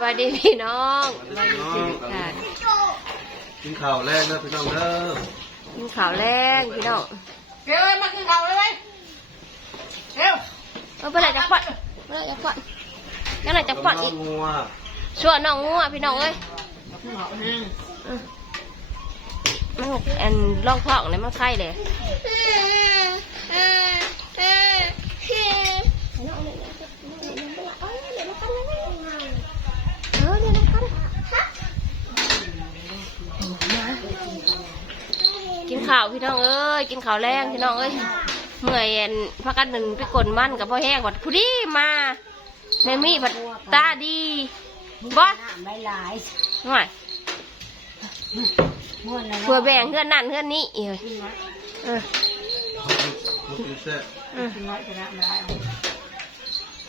สวัสดีพี่น้องสวัสดีสิค่ะกินข่าวแรกนะพี่น้องเด้อกินข่าวแรงพี่น้องเกลมากินข่าวเลยเกลไปไหนจักปอนไปไหนจักปอนยังไหนจักปอนอีกชั่วน้องงัวพี่น้องเอ้ยมันอันร่องท้องเลยมันไข่เลยกินข่าวพี่น้องเอ้ยกินข่าวแรงพี่น้องเอ้ยเมื่อยพักกันหนึ่งไปกดมันกับพ่อแห้งวัดผู้ดีมาแม่มี่ผัดตาดีบ่ไม่หลาย หน่อยเพื่อแบ่งเพื่อนนั่นเพื่อนนี้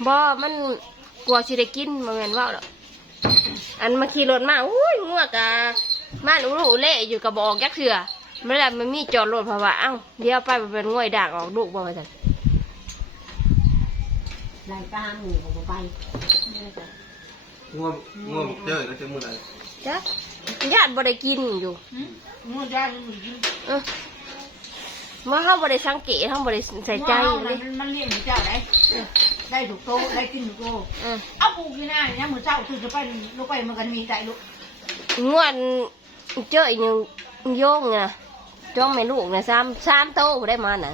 บ่มันกลัวสิได้กินมาเงินว่าหรอกอันมาขี่รถมาอุ้ยงัวกะมาหนูเละอยู่กับบอกยักษ์เสือไม่ได้มันมีจอดรถเพราะว่าเอ้าเดี๋ยวไปเป็นง่วยด่างออกลูกบ่ไปสั่นนายป้าหมูของไปง่วงเจอแล้วจะมื้อไหนจ้ะญาติบ่ได้กินอยู่ง่วงได้มันกินเมื่อเขาบ่ได้สังเกตเขาบ่ได้ใส่ใจเลยมันเลี้ยงเจ้าได้ถูกโตได้กินถูกโตเอาปูกินได้เนี่ยมือเจ้าคือจะไปลูกไปมันกันมีใจลูกง่วนเจออีกโยงไงจ้องแม่ลูกเนี่ยสามโตได้มาน่ะ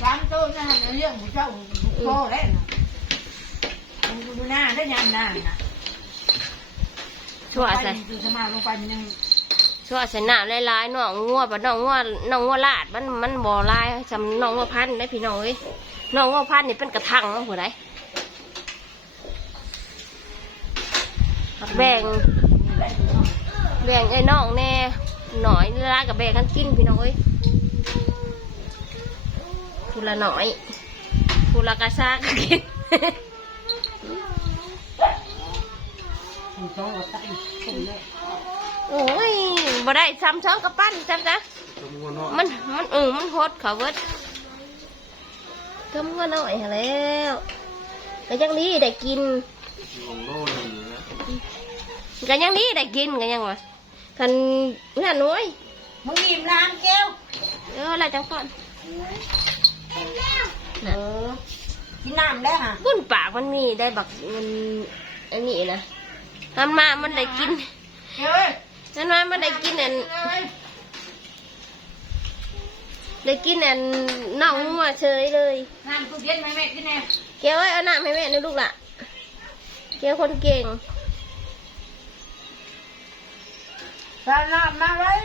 3 โตนะเลี้ยงมือเจ้าโตได้น่ะดูหน้าได้ยันหน้าน่ะชั่วใส่สมาลงไปมันยังชั่วใส่หน้าลายๆน้องงัวปะน้องงัวลาดมันบ่ลายจำน้องงัวพันได้พี่น้องเอ้ยน้องงัวพันนี่เป็นกระทังหัวไหนแบ่งไอ้น้องแน่หน่อยลากับแบ่งกันกินพี่น้องเอ้ยพูละหน่อยพูละกระซากกินโอ้ยบ่ได้ซ้ำซ้อนกับปั้นจ้ะมันโหดเขาเวิร์ดก็มันก็น้อยแล้วแต่ยังนี้ได้กินกันยังนี้ได้กินกันยังวะกันนั่นน้อยมึงอิ่มน้ำเกี้ยวอะไรจังก่อนกินน้ำได้ฮะบุ้นปากมันมีได้บักมันอันนี้นะมันได้กินนั่นมามันได้กินได้กินน่องมาเฉยเลยน้ำกูเย็นไหมแม่กินแน่เกี่ยวเอาน้ำให้แม่นะลูกล่ะเกี่ยวคนเก่งน้ำมาเลย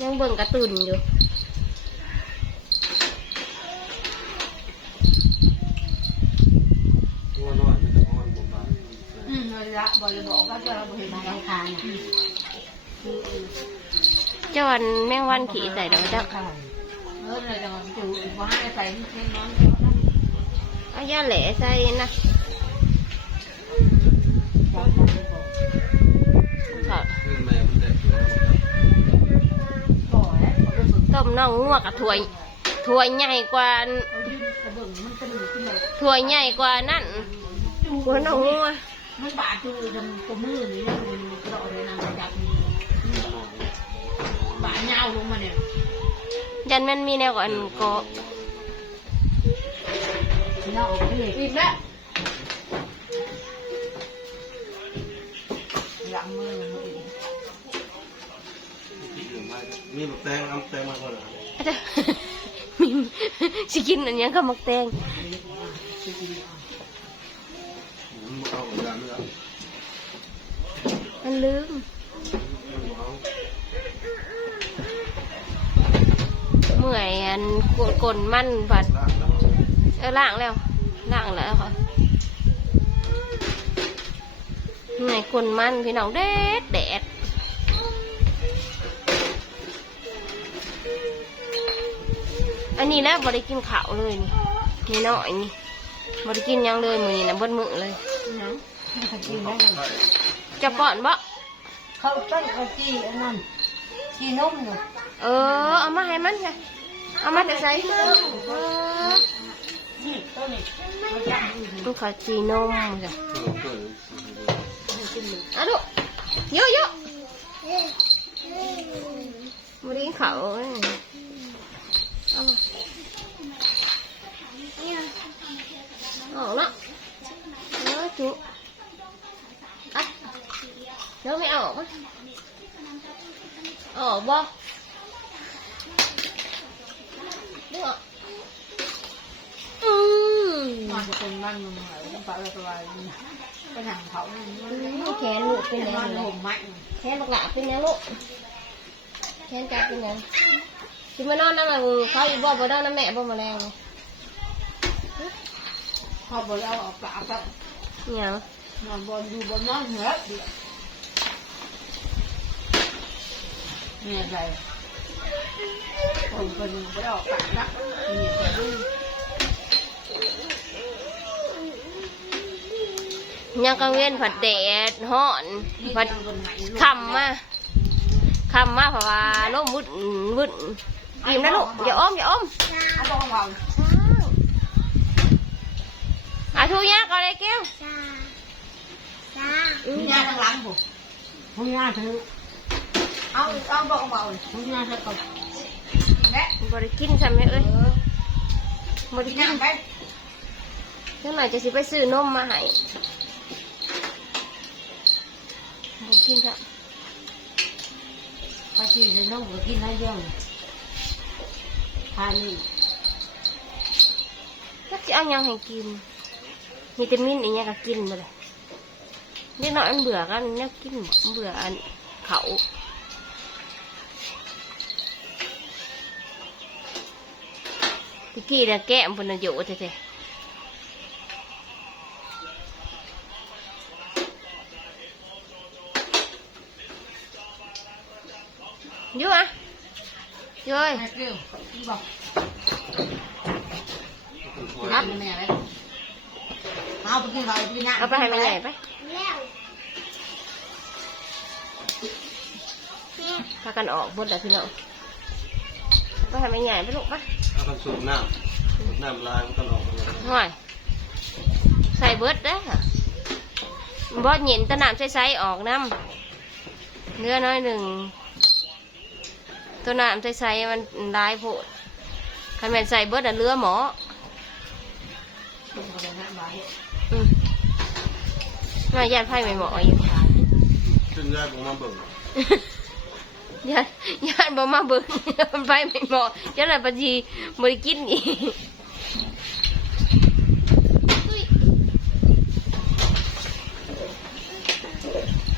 ยังเบิ่งการ์ตูนอยู่ละบริบอกก็จะบริมาได้ทานเจ้าวันแมงวันขี่ใส่ดอกเจ้าเลยจะจูว่าให้ใส่เล็กน้อยเอาย่าแหล่ใส่นะต้มน่องงัวกับถั่วใหญ่กว่าถั่วใหญ่กว่านั่นกว่าน่องงัวมันบาดตัวตัวมือนี่นะมันกระโดดเลยนะจับบาดยาวลงมาเนี่ยยันมันมีแนวก่อนก็เนาะปิดแล้วหลังมือมีมักแตงเอาแตงมาก่อนมีสิกินอันนี้ก็มักแตงมันลืมเมื่อยกลมันบัดล่างแล้วค่ะเมื่อยกลมันพี่น้องแดดอันนี้แล้วบริกินข้าวเลยนี่น้อยนี่บริกินยังเลยมือนี่นะบนมือเลยจะป้อนบ่เขาต้นเขาจีอันนั้นจีนุ่มเนาะเอามาให้มันไงเอามาแต่ใส่ นี่ตัวนี้เราจับมือ ลูกขาจีนมจ้ะ เกิด อ่ะลูกเยอะเยอะมาดิ้งเขาเอามาออกแล้วจุอ่ะเดี๋ยวไม่ออกมั้ยออกบ่ดึงออกมันจะเป็นมันมันเหมือนปลาอะไรตัวไปหนังเขาเนี่ย แขนลูกเป็นไง มัน เล ห ย มไหม แขนบักหลาเป็นไงลูกแขนจับเป็นไงสิมานอนน้ำมันเขาอยู่บ่บ่นอนน้ำแม่บ่มาแรง พอบอกเอาปลาก็ เนี่ย นอนบนอยู่บนนอนเหนือเดียวเนี่ยอะไรคนคนหนึ่งไปออกปลาละเนี่ยคนดู ยังกังเวียนผัดแดดฮ้อนผัดคำมาเพราะว่าโลมวุดอิ่มนะลูกอย่าอ้อมอย่าอ้อม เอาบอกว่า ทุกอย่างก็ได้แก้ว พี่งานทางหลังผมพี่งานถือเอาบอกว่าพี่งานถือก่อนแม่ บริกินใช่ไหมเอ้ยบริ พี่ กิ งาน น ไป เท่าไหร่จะสิไปซื้อนมมาให้บริกินครับ พอชีจะน้องก็กินได้เยอะทานนี่ ก็จะเอายังให้กินวิตามินอีกอย่างก็กินมาเลยนี่น้อยมันเบื่อกันเนี่ยกินเบื่ออันเขาตะกี้เนี่ยแก้มเป็นอยู่เท่ๆอยู่อ่ะอยู่เอ้ย แม่เกลียวพี่บอก ค รั รั บบ แม่เลยเอาไปกินข้าวไปกินน้ำ เอาไปให้แม่ใหญ่ไปพากันออกบนแล้วพี่น้องไปให้แม่ใหญ่ไปลูกไป เอากันสูบน้ำลายมันก็ออกมาเลย ห่วยใส่เบิดได้อค่ะบอสเย็นตะน้ำใสๆออกน้ำเนื้อน้อยหนึ่งตัวน้ำใสๆมันลายโพดคันแม่นใส่เบิดอะเรือหมออืมน่าญาติไพ่ไม่หมออยู่ ขึ้นแรกผมมาเบิ่ง ญาติบอกมาเบิ่ง ไพ่ไม่หมอเจ้าหน้าปจีบริกินอีก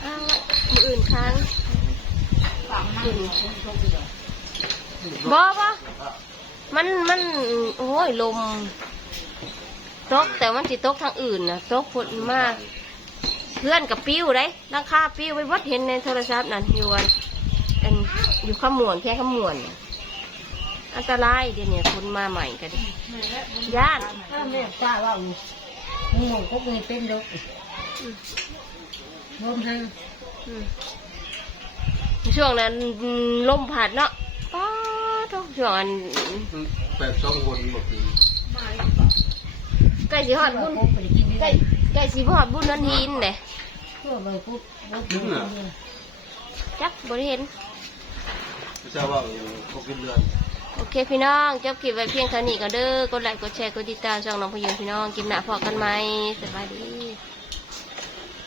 อ้าวมืออื่นค้าง ฝังมันอยู่คนโชคดี บ่มันโอ้ยลมตกแต่มันสิตกทางอื่นนะตกฝนมากเพื่อนกับปิ้วได้ราคาปิ้วไปวัดเห็นในโทรศัพท์นั่นอยู่อันอยู่ขมวนแค่ขมวนอันตรายเดี๋ยวนี้คนมาใหม่กันดิย่าน ถ้าแม่ทราบว่างูก็เคยเป็นดอกรวมทั้ง อืมช่วงนั้นลมพัดเนาะป้าทุกช่วงอัน 8-2 คนบอกที ใกล้สิฮอดบุญใกล้สิฮอดบุญนันทินเลย เพื่อไปปุ๊บ จักบริเห็น ไม่ทราบว่าเขากินเดือน โอเคพี่น้องจบคลิปไว้เพียงเท่านี้ก็เด้อกดไลค์กดแชร์กดติดตามช่องน้องพยนต์พี่น้องกินหน้าพอกันไหมสบายดี